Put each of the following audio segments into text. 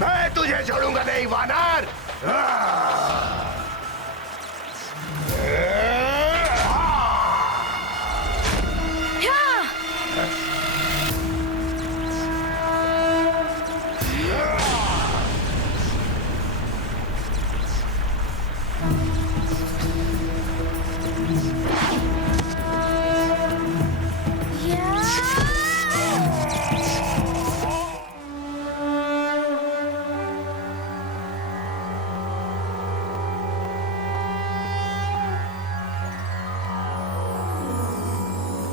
मैं तुझे छोड़ूंगा नहीं वानर।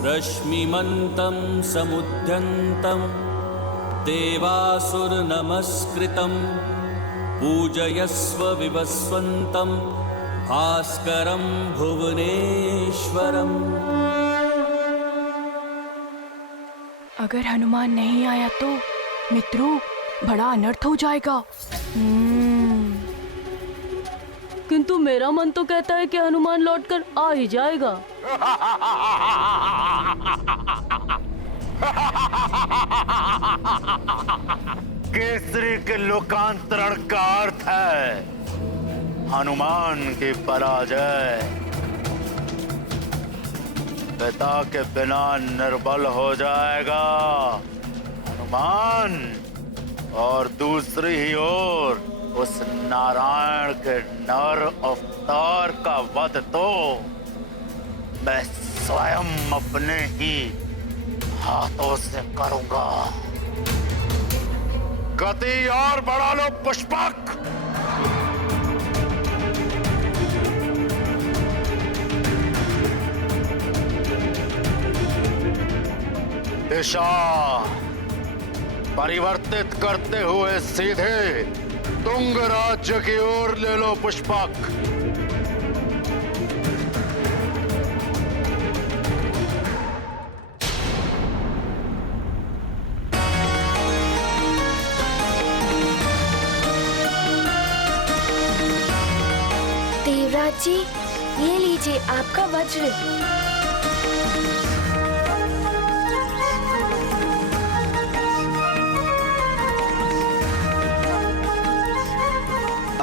रश्मिमन्तं समुद्यन्तं देवासुर नमस्कृतं पूजयस्व विवस्वन्तं भास्करं भुवनेश्वरम्। अगर हनुमान नहीं आया तो मित्रों बड़ा अनर्थ हो जाएगा। किंतु मेरा मन तो कहता है कि हनुमान लौटकर आ ही जाएगा। केसरी के लोकांतरण का अर्थ है हनुमान की पराजय। पिता के बिना निर्बल हो जाएगा हनुमान, और दूसरी ही ओर उस नारायण के नर अवतार का वध तो मैं स्वयं अपने ही हाथों से करूंगा। गति और बढ़ा लो पुष्पक। दिशा परिवर्तित करते हुए सीधे तुंग राज्य की ओर ले लो पुष्पक। देवराज जी, ये लीजिए आपका वज्र।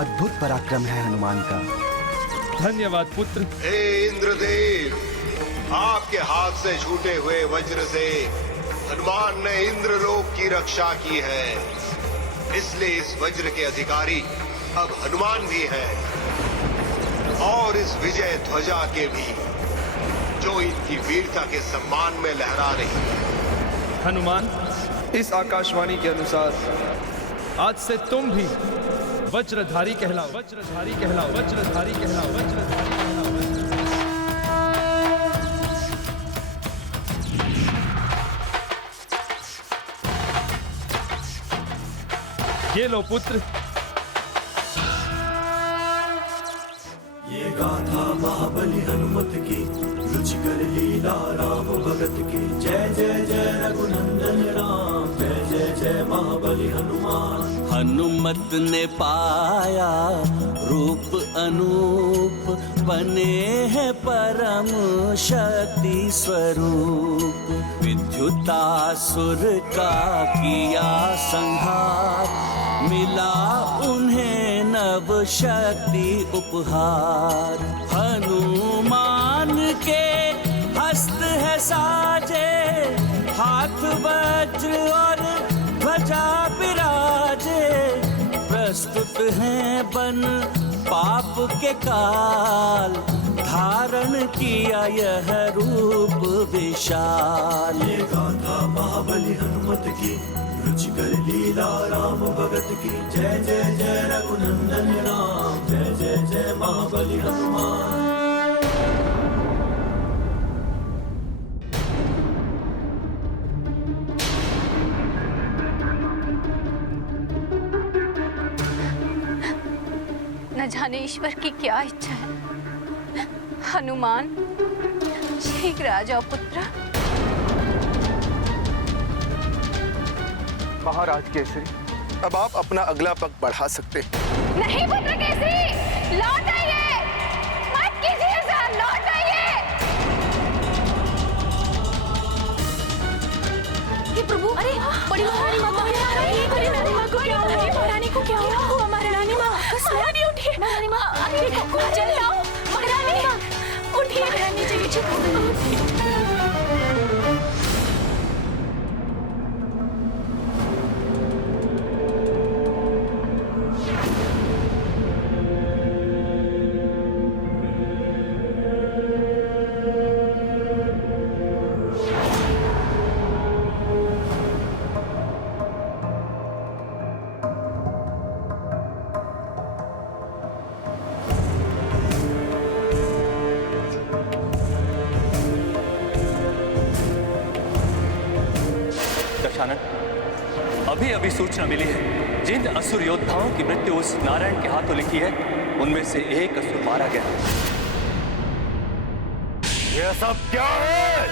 अद्भुत पराक्रम है हनुमान का। धन्यवाद पुत्र। हे इंद्रदेव, आपके हाथ से छूटे हुए वज्र से हनुमान ने इंद्रलोक की रक्षा की है, इसलिए इस वज्र के अधिकारी अब हनुमान भी हैं, और इस विजय ध्वजा के भी, जो इनकी वीरता के सम्मान में लहरा रही है। हनुमान, इस आकाशवाणी के अनुसार आज से तुम भी वज्रधारी कहलाओ, वज्रधारी कहलाओ, वज्रधारी कहलाओ, वज्रधारी कहलाओ। ये लो पुत्र। ये गाथा महाबली हनुमत की, रुचिकर लीला राम भगत की। जय जय जय रघुनंदन राम, जय जय जय महाबली हनुमान। हनुमत ने पाया रूप अनूप, बने हैं परम शक्ति स्वरूप। विद्युतासुर का किया संहार, मिला उन्हें नव शक्ति उपहार। हनुमान के हस्त है साजे, हाथ वज्र और ध्वजा विराजे। प्रस्तुत हैं बन पाप के काल, धारण किया यह रूप विशाल। ये गाथा महाबली हनुमत की, रुचिकर लीला राम भगत की। जय जय जय रघुनंदन राम, जय जय जय महाबली हनुमान। न जाने ईश्वर की क्या इच्छा है। हनुमान, शीघ्र आ जाओ पुत्र। महाराज केसरी, अब आप अपना अगला पग बढ़ा सकते हैं। नहीं पुत्र केसरी, लौट आइए, मत कीजिए ऐसा, लौट आइए। हे प्रभु, अरे बड़ी महारानी माँ को क्या हुआ? अरे रानी माँ को क्या हुआ? महारानी को क्या हुआ? हमारी रानी माँ महारानी उठिए, महारानी माँ अरे जल्दी आओ, महारानी माँ उठिए, महारानी जी चुप हो गई। अभी अभी सूचना मिली है, जिन असुर योद्धाओं की मृत्यु उस नारायण के हाथों लिखी है, उनमें से एक असुर मारा गया। ये सब क्या है?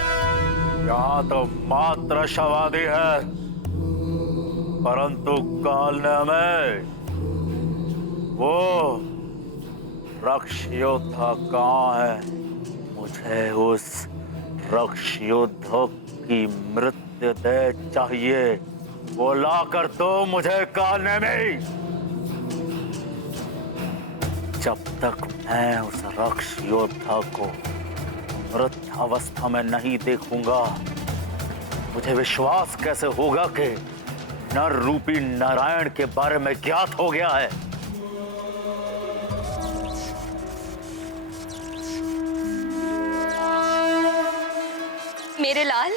यहाँ तो मात्र शवादी है, परंतु काल ने हमें वो रक्ष योद्धा कहाँ है? मुझे उस रक्ष योद्धा की मृत्यु दे चाहिए। वो लाकर दो मुझे कालने में। जब तक मैं उस रक्ष योद्धा को मृत अवस्था में नहीं देखूंगा, मुझे विश्वास कैसे होगा कि नर रूपी नारायण के बारे में ज्ञात हो गया है। मेरे लाल,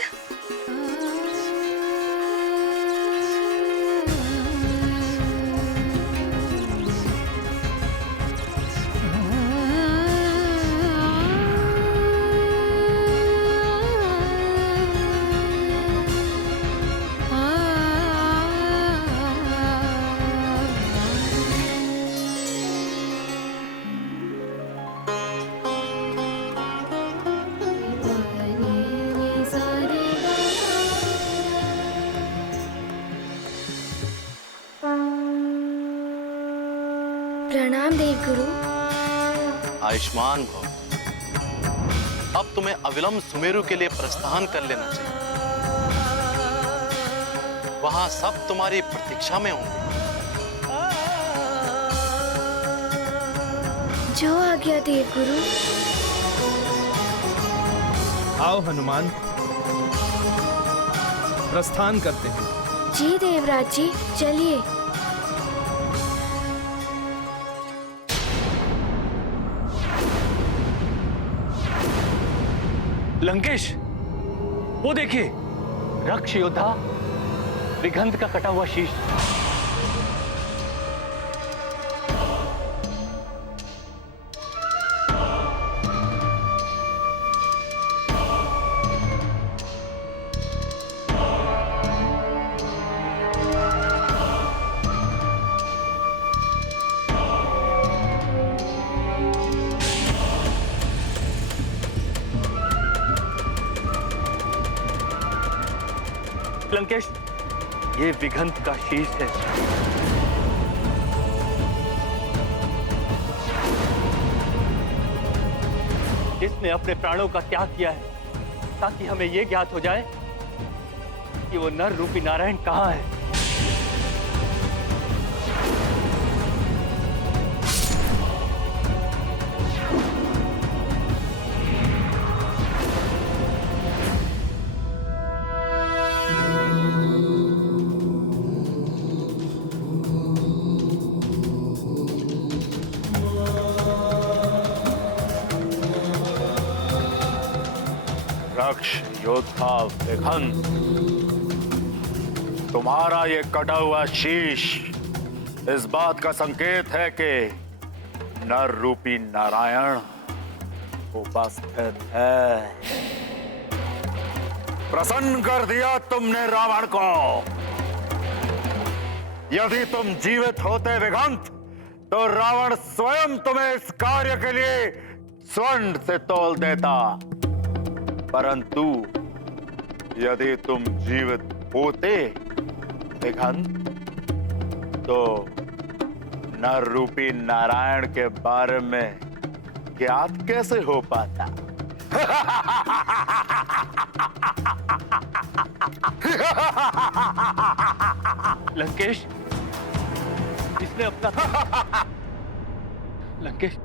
प्रणाम देवगुरु। आयुष्मान भव। अब तुम्हें अविलंब सुमेरु के लिए प्रस्थान कर लेना चाहिए। वहां सब तुम्हारी प्रतीक्षा में होंगे। जो आज्ञा देवगुरु। आओ हनुमान, प्रस्थान करते हैं। जी देवराज जी, चलिए। लंकेश, वो देखिए, रक्ष योद्धा विघंत का कटा हुआ शीश। लंकेश, ये विघंत का शीश है। जिसने अपने प्राणों का त्याग किया है, ताकि हमें ये ज्ञात हो जाए कि वो नर रूपी नारायण कहाँ है। रक्ष योद्धा विघंत, तुम्हारा ये कटा हुआ शीश इस बात का संकेत है कि नर रूपी नारायण उपस्थित है। प्रसन्न कर दिया तुमने रावण को। यदि तुम जीवित होते विघंत, तो रावण स्वयं तुम्हें इस कार्य के लिए स्वर्ण से तोल देता। परंतु यदि तुम जीवित होते विघंत, तो नर रूपी नारायण के बारे में ज्ञात कैसे हो पाता? लंकेश, इसने अपना लंकेश,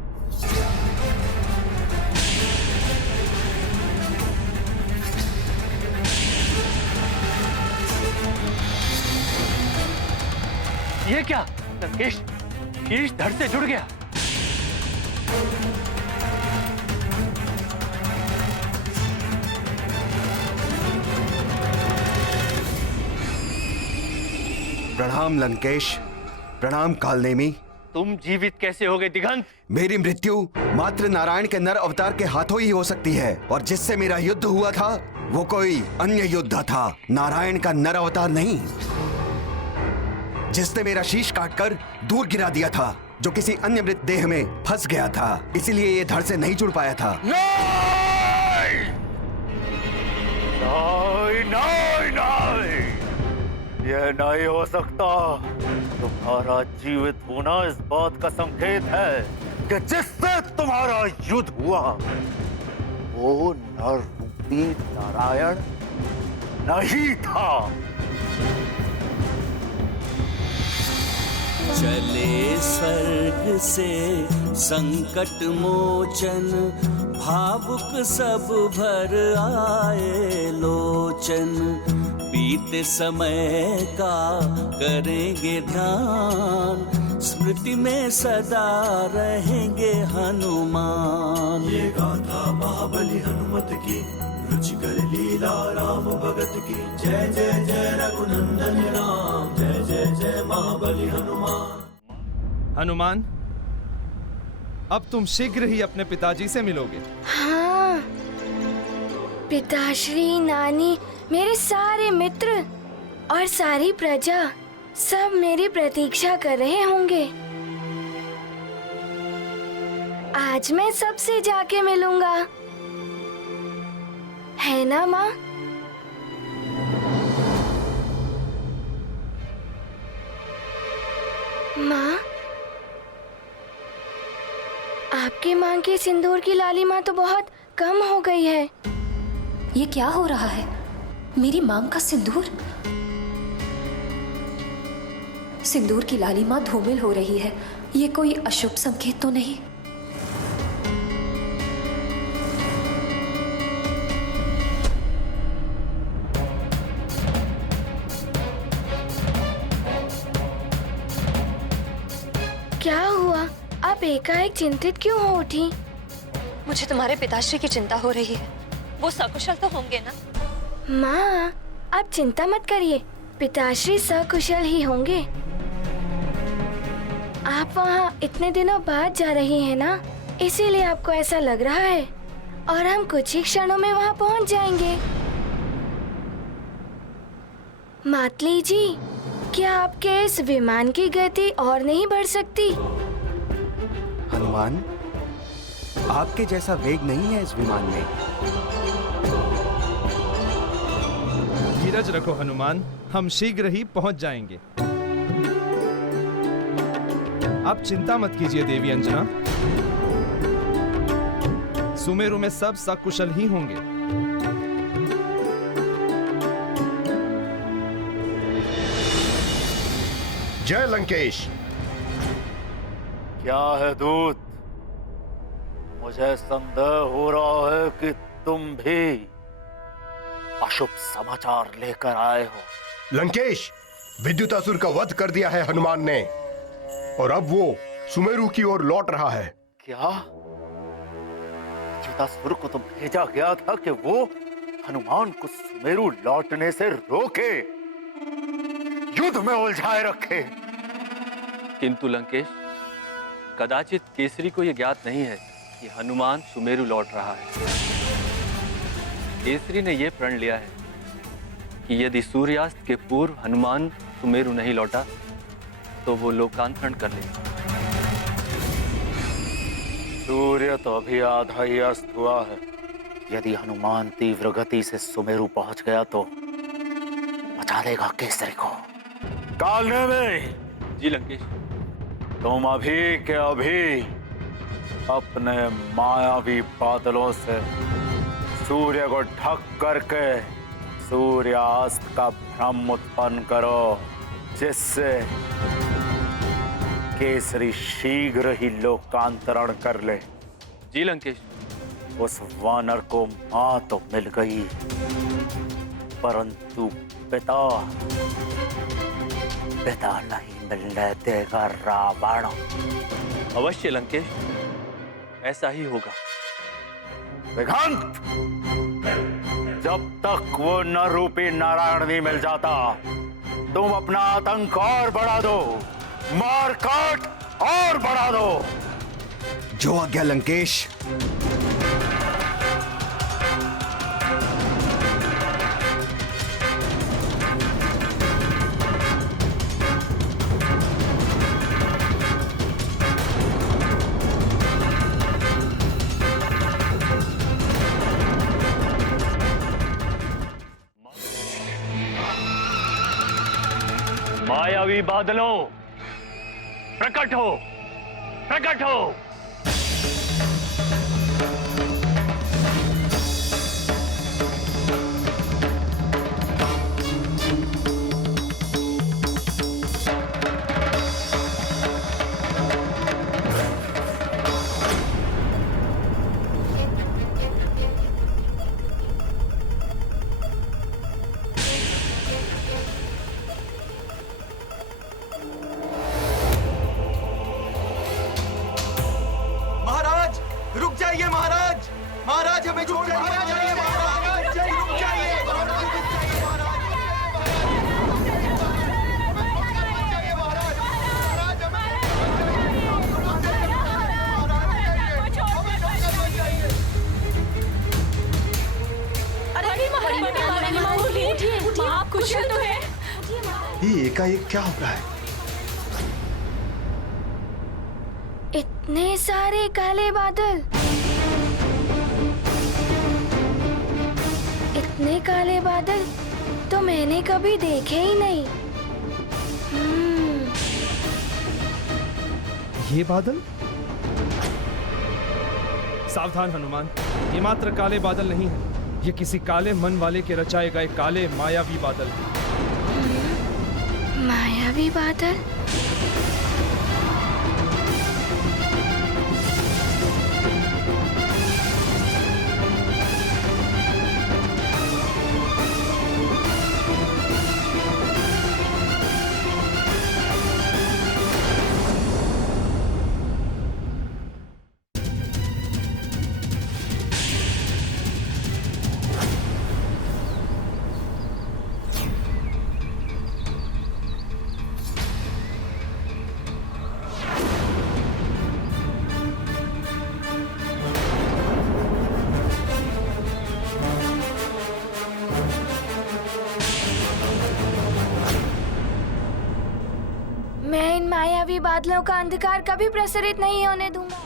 ये क्या? लंकेश, शीश धड़ से जुड़ गया। प्रणाम लंकेश, प्रणाम कालनेमी। तुम जीवित कैसे हो गए दिगंत? मेरी मृत्यु मात्र नारायण के नर अवतार के हाथों ही हो सकती है, और जिससे मेरा युद्ध हुआ था वो कोई अन्य योद्धा था, नारायण का नर अवतार नहीं, जिसने मेरा शीश काटकर दूर गिरा दिया था, जो किसी अन्य मृत देह में फंस गया था, इसीलिए ये धड़ से नहीं जुड़ पाया था। नहीं! नहीं, नहीं, नहीं! यह नहीं हो सकता। तुम्हारा जीवित होना इस बात का संकेत है कि जिससे तुम्हारा युद्ध हुआ वो नर रूपी नारायण नहीं था। चले स्वर्ग से संकट मोचन, भावुक सब भर आए लोचन, बीते समय का करेंगे ध्यान, स्मृति में सदा रहेंगे हनुमान। ये गाथा महाबली हनुमत की, रुचिकर लीला राम भगत की। जय जय जय रघुनंदन राम, जय जय जय महाबली हनुमान। हनुमान, अब तुम शीघ्र ही अपने पिताजी से मिलोगे। हाँ, पिताश्री, नानी, मेरे सारे मित्र और सारी प्रजा सब मेरी प्रतीक्षा कर रहे होंगे। आज मैं सबसे जाके मिलूंगा, है ना माँ? माँ, आपके मांग के सिंदूर की लालिमा तो बहुत कम हो गई है। ये क्या हो रहा है? मेरी मांग का सिंदूर? सिंदूर की लालिमा धूमिल हो रही है। ये कोई अशुभ संकेत तो नहीं? क्या हुआ? आप एकाएक चिंतित क्यों हो उठी? मुझे तुम्हारे पिताश्री की चिंता हो रही है। वो सकुशल तो होंगे ना? माँ, आप चिंता मत करिए, पिताश्री सकुशल ही होंगे। आप वहाँ इतने दिनों बाद जा रही हैं ना, इसीलिए आपको ऐसा लग रहा है, और हम कुछ ही क्षणों में वहाँ पहुँच जाएंगे। मातली जी, क्या आपके इस विमान की गति और नहीं बढ़ सकती? हनुमान, आपके जैसा वेग नहीं है इस विमान में। धीरज रखो हनुमान, हम शीघ्र ही पहुंच जाएंगे। आप चिंता मत कीजिए देवी अंजना, सुमेरु में सब सकुशल ही होंगे। जय लंकेश। क्या है दूत? मुझे संदेह हो रहा है कि तुम भी अशुभ समाचार लेकर आए हो। लंकेश, विद्युतासुर का वध कर दिया है हनुमान ने, और अब वो सुमेरु की ओर लौट रहा है। क्या? विद्युतासुर को तो भेजा गया था कि वो हनुमान को सुमेरु लौटने से रोके, युद्ध में उलझाए रखे। किंतु लंकेश, कदाचित केसरी को यह ज्ञात नहीं है कि हनुमान सुमेरु लौट रहा है। केसरी ने यह प्रण लिया है कि यदि सूर्यास्त के पूर्व हनुमान सुमेरु नहीं लौटा तो वो लोकांतरण कर लेगा। सूर्य तो अभी आधा ही अस्त हुआ है। यदि हनुमान तीव्र गति से सुमेरु पहुंच गया तो बचा लेगा केसरी को। कालने में जी लंकेश। तुम अभी के अभी अपने मायावी बादलों से सूर्य को ढक करके सूर्यास्त का भ्रम उत्पन्न करो, जिससे केसरी शीघ्र ही लोकांतरण कर ले। जी लंकेश। उस वानर को मां तो मिल गई, परंतु पिता नहीं मिलने देगा रावण। अवश्य लंकेश, ऐसा ही होगा। विघंत, जब तक वो नर रूपी नारायण नहीं मिल जाता, तुम अपना आतंक और बढ़ा दो, मार काट और बढ़ा दो। जो आज्ञा लंकेश। मायावी बादलों, प्रकट हो, प्रकट हो। महाराज हमें छोड़ जाइए, महाराज रुक जाइए। आप कुशल तो है? ये एकाएक क्या हो रहा है? इतने सारे काले बादल, इतने काले बादल तो मैंने कभी देखे ही नहीं। ये बादल? सावधान हनुमान, ये मात्र काले बादल नहीं है, ये किसी काले मन वाले के रचाए गए काले मायावी बादल। मायावी बादल? मैं इन मायावी बादलों का अंधकार कभी प्रसरित नहीं होने दूंगा।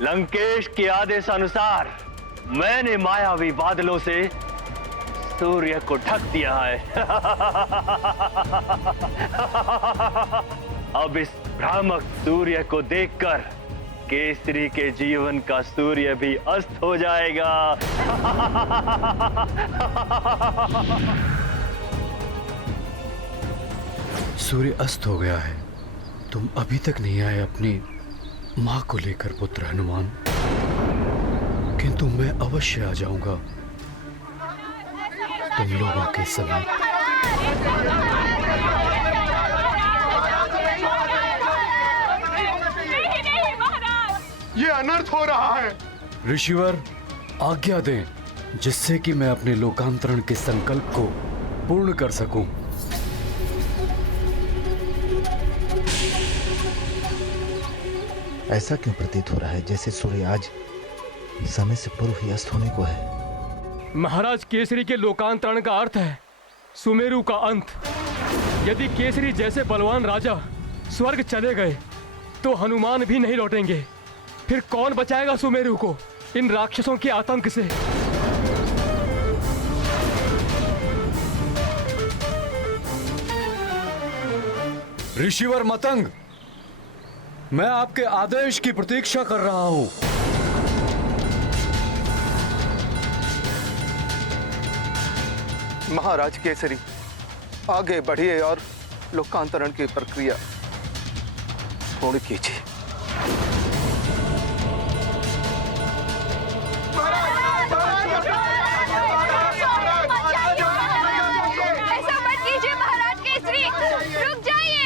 लंकेश के आदेशानुसार मैंने मायावी बादलों से सूर्य को ढक दिया है। अब इस भ्रामक सूर्य को देखकर केसरी के जीवन का सूर्य भी अस्त हो जाएगा। सूर्य अस्त हो गया है, तुम अभी तक नहीं आए अपनी मां को लेकर पुत्र हनुमान, किंतु मैं अवश्य आ जाऊंगा तुम लोगों के समीप। ये अनर्थ हो रहा है। ऋषिवर, आज्ञा दें जिससे कि मैं अपने लोकांतरण के संकल्प को पूर्ण कर सकूं। ऐसा क्यों प्रतीत हो रहा है जैसे सूर्य आज समय से पूर्व ही अस्त होने को है। महाराज केसरी के लोकांतरण का अर्थ है सुमेरु का अंत। यदि केसरी जैसे बलवान राजा स्वर्ग चले गए तो हनुमान भी नहीं लौटेंगे। फिर कौन बचाएगा सुमेरु को इन राक्षसों के आतंक से? ऋषिवर मतंग, मैं आपके आदेश की प्रतीक्षा कर रहा हूं। महाराज केसरी, आगे बढ़िए और लोकांतरण की प्रक्रिया पूर्ण कीजिए। ऐसा मत कीजिए महाराज केसरी, रुक जाइए।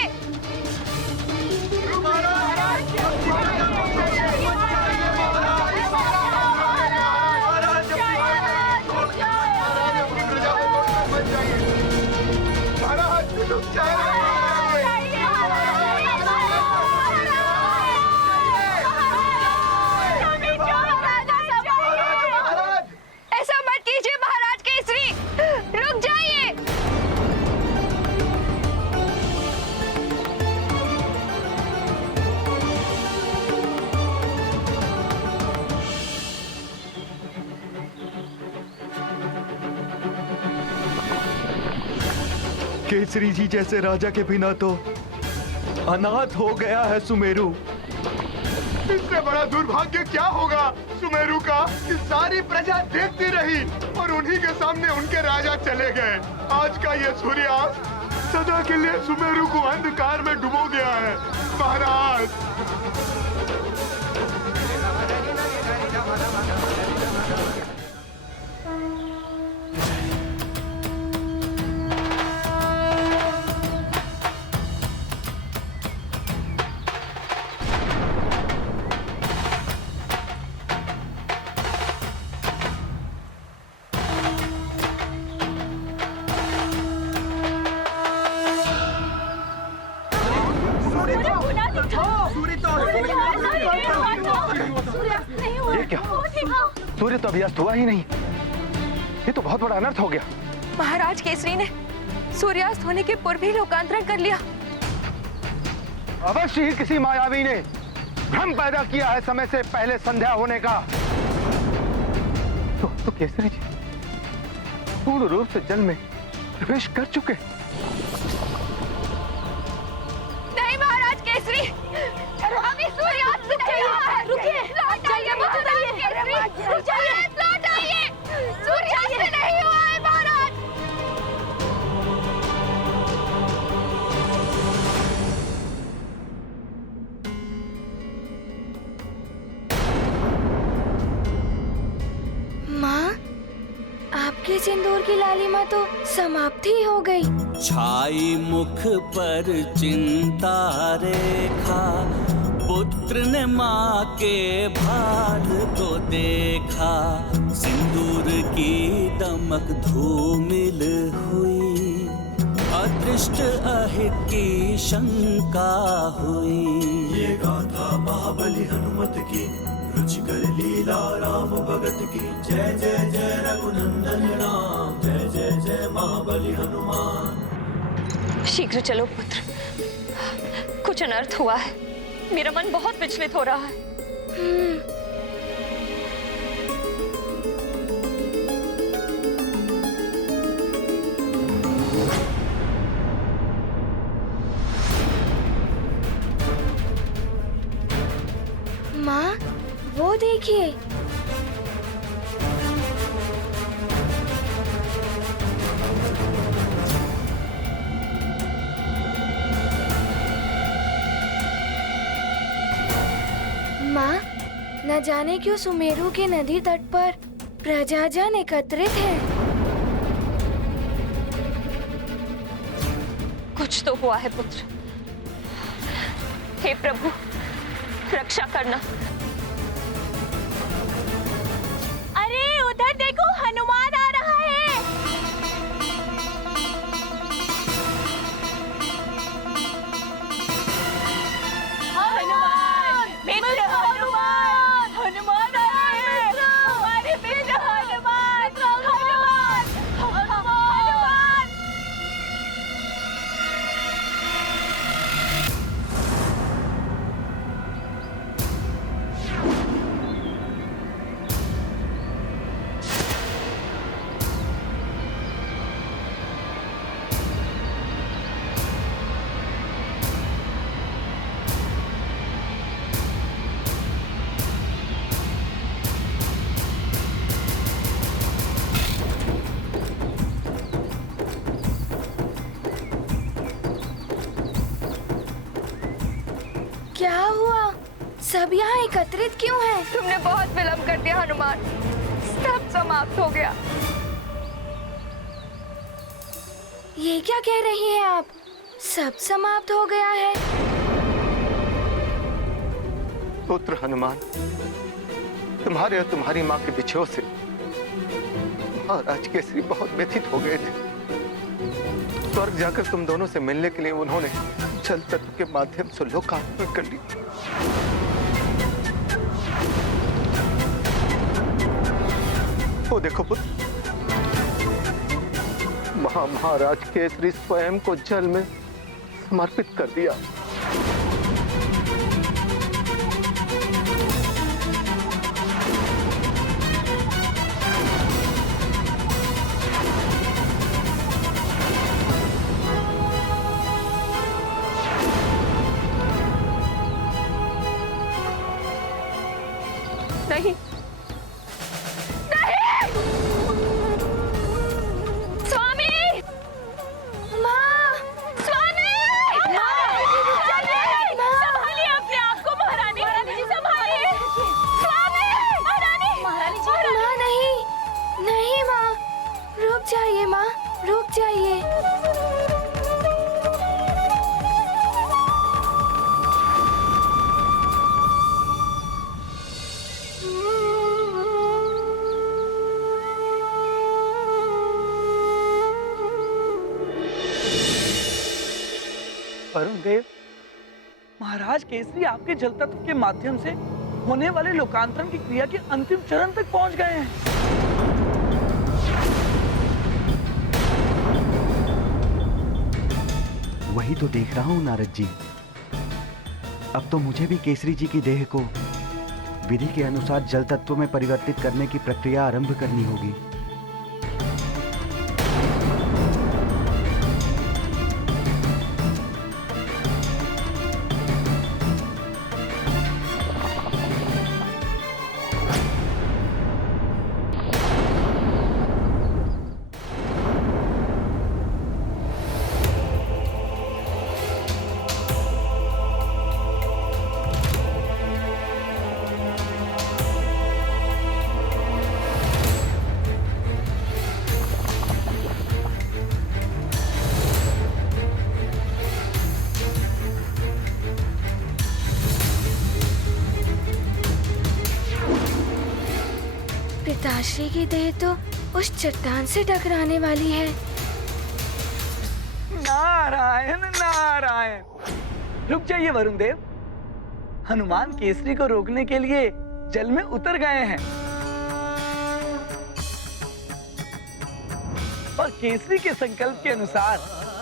ऐसा मत कीजिए महाराज केसरी, रुक जाइए। केसरी जी जैसे राजा के बिना तो अनाथ हो गया है सुमेरु। इससे बड़ा दुर्भाग्य क्या होगा सुमेरु का कि सारी प्रजा देखती रही और उन्हीं के सामने उनके राजा चले गए। आज का ये सूर्यास्त सदा के लिए सुमेरु को अंधकार में डुबो गया है। महाराज, ये क्या? सूर्य तो अभी अस्त हुआ ही नहीं। ये तो बहुत बड़ा अनर्थ हो गया। महाराज केसरी ने सूर्यास्त होने के पूर्व ही लोकांतरण कर लिया। अवश्य ही किसी मायावी ने भ्रम पैदा किया है समय से पहले संध्या होने का। तो केसरी जी पूर्ण रूप से जल में प्रवेश कर चुके। नहीं महाराज केसरी, अभी सूर्यास्त नहीं हुआ है। रुकिए, लौट आइए महाराज केसरी, लौट आइए। सूर्यास्त नहीं हुआ है महाराज। माँ, आपके सिंदूर की लालिमा तो समाप्ति हो गई। छाई मुख पर चिंता रेखा, पुत्र ने माँ के भाल को देखा। सिंदूर की दमक धूमिल हुई, अदृष्ट अहित की शंका हुई। ये गाथा महाबली हनुमत की, रुचिकर लीला राम भगत की। जय जय जय रघुनंदन राम, जय जय जय महाबली हनुमान। शीघ्र चलो पुत्र, कुछ अनर्थ हुआ है। मेरा मन बहुत विचलित हो रहा है। माँ, वो देखिए। माँ, न जाने क्यों सुमेरु के नदी तट पर प्रजाजन एकत्रित है। कुछ तो हुआ है पुत्र। हे प्रभु, रक्षा करना। अरे उधर देखो, हनुमान आ रहा है। हनुमान, मित्र हनुमान, हनुमान आए हैं। सब यहाँ एकत्रित क्यों हैं? तुमने बहुत विलम्ब कर दिया हनुमान, सब समाप्त हो गया। ये क्या कह रही हैं आप? सब समाप्त हो गया है? पुत्र हनुमान, तुम्हारे और तुम्हारी माँ के बिछोह से महाराज केसरी बहुत व्यथित हो गए थे। स्वर्ग जाकर तुम दोनों से मिलने के लिए उन्होंने जल तत्व के माध्यम से लोकार्पण कर ली। वो देखो पुत्र, महाराज केसरी स्वयं को जल में समर्पित कर दिया। नहीं, नहीं! स्वामी! माँ! स्वामी! संभालिए अपने आप को महारानी। संभालिए। स्वामी! महारानी! माँ नहीं, नहीं माँ, रुक जाइए माँ, रुक जाइए। वरुण देव, महाराज केसरी आपके जल तत्व के माध्यम से होने वाले लोकांतरण की क्रिया के अंतिम चरण तक पहुंच गए हैं। वही तो देख रहा हूँ नारद जी। अब तो मुझे भी केसरी जी की देह को विधि के अनुसार जल तत्व में परिवर्तित करने की प्रक्रिया आरंभ करनी होगी। पिताश्री की देह तो उस चट्टान से टकराने वाली है। नारायण नारायण। रुक जाइए वरुण देव, हनुमान केसरी को रोकने के लिए जल में उतर गए हैं और केसरी के संकल्प के अनुसार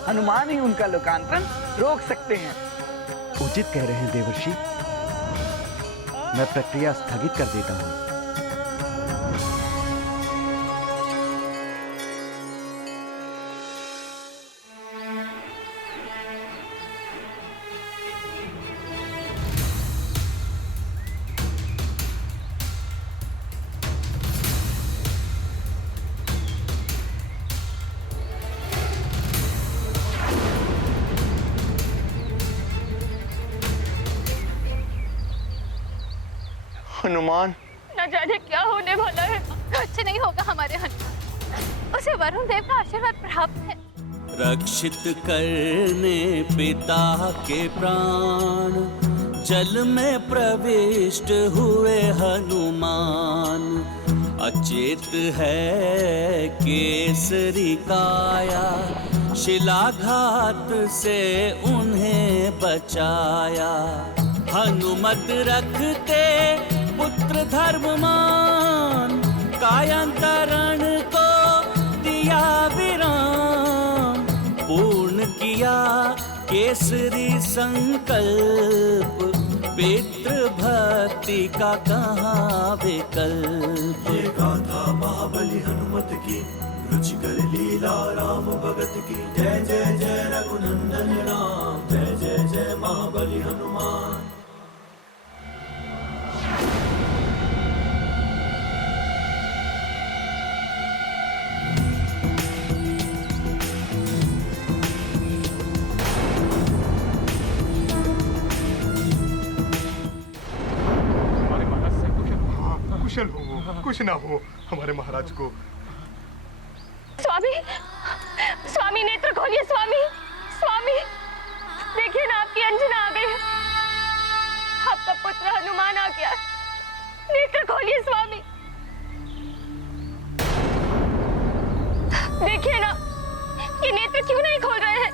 हनुमान ही उनका लोकांतरण रोक सकते हैं। उचित कह रहे हैं देवर्षि, मैं प्रक्रिया स्थगित कर देता हूँ। हनुमान, न जाने क्या होने वाला है। कुछ नहीं होगा हमारे हनुमान, उसे वरुण देव का आशीर्वाद प्राप्त है। रक्षित करने पिता के प्राण जल में प्रविष्ट हुए हनुमान। अचेत है केसरी काया, शिलाघात से उन्हें बचाया। हनुमत रखते पुत्र धर्ममान, कायांतरण को दिया विराम। पूर्ण किया केसरी संकल्प, पितृ भक्ति का कहाँ विकल्प। ये गाथा महाबली हनुमत की, रुचिकर लीला राम भगत की। जय जय जय रघुनंदन राम, जय जय जय महाबली हनुमान। कुछ ना हो हमारे महाराज को। स्वामी, स्वामी नेत्र खोलिए स्वामी, स्वामी देखिए ना आपकी अंजना आ गई है, आपका पुत्र हनुमान आ गया, नेत्र खोलिए स्वामी। देखिए ना ये नेत्र क्यों नहीं खोल रहे हैं?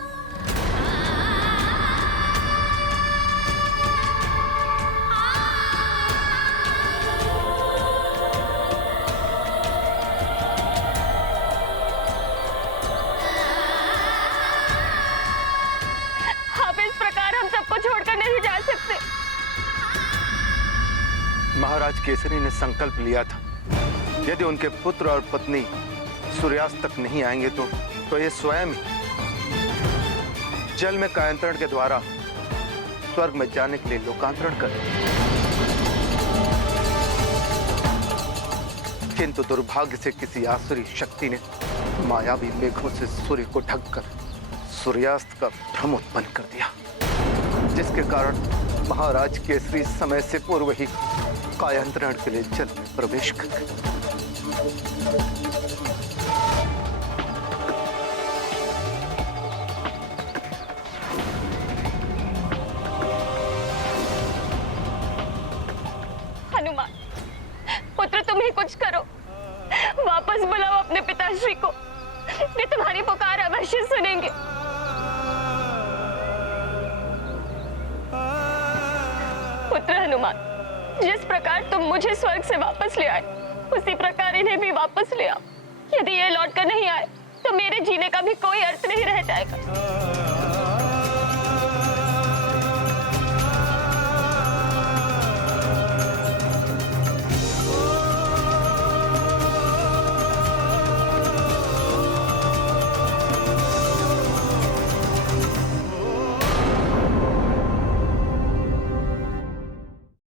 आप इस प्रकार हम सबको छोड़कर नहीं जा सकते। महाराज केसरी ने संकल्प लिया था यदि उनके पुत्र और पत्नी सूर्यास्त तक नहीं आएंगे तो ये स्वयं जल में कायांतरण के द्वारा स्वर्ग में जाने के लिए लोकांतरण करें। किंतु दुर्भाग्य से किसी आसुरी शक्ति ने मायावी मेघों से सूर्य को ढककर सूर्यास्त का भ्रम उत्पन्न कर दिया, जिसके कारण महाराज केसरी समय से पूर्व ही कायांतरण के लिए जल में प्रवेश कर गए। हनुमान पुत्र तुम ही कुछ करो, वापस बुलाओ अपने पिताश्री को, वे तुम्हारी पुकार अवश्य सुनेंगे। पुत्र हनुमान, जिस प्रकार तुम मुझे स्वर्ग से वापस ले आए उसी प्रकार इन्हें भी वापस ले आओ। यदि ये लौट कर नहीं आए तो मेरे जीने का भी कोई अर्थ नहीं रह जाएगा।